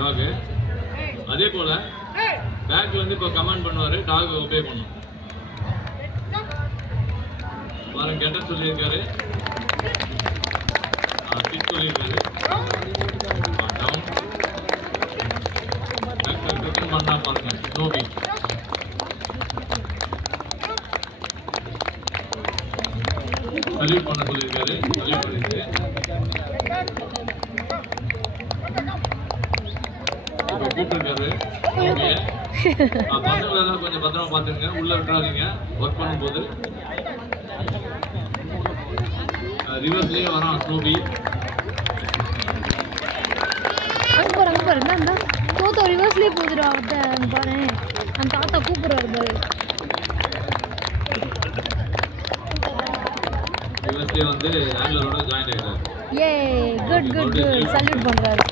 Talk. அதே போல பேக்ல இருந்து இப்போ கமாண்ட் பண்ணுவாரு, டாக் ஒபே பண்ணும். பாருங்க கெட்ட சொல்லியிருக்காரு, கிட் சொல்லியிருக்காரு. டவுன் பேக் பண்ணா பாருங்க ஸ்னோபி. சல்யூட் பண்ண சொல்லியிருக்காரு, சல்யூட் பண்ணிட்டு கூப்பிட்டுருக்காரு ஸ்னோபியை. பசங்களெல்லாம் கொஞ்சம் பத்திரமா பார்த்துங்க, உள்ள விட்டுறாதீங்க ஒர்க் பண்ணும்போது. ரிவர்ஸ்லயே வரான் ஸ்னோபி. தோத்தோ ரிவர்ஸ்லயே போகுதுடா. பாரு அந்த தாத்தா கூப்பிடுறாரு பாரு. ரிவர்ஸ்லயே வந்து ஆங்கிலரோட ஜாயின் ஆயிட்டாரு. ஏ குட் குட் குட் சல்யூட் பண்றாரு.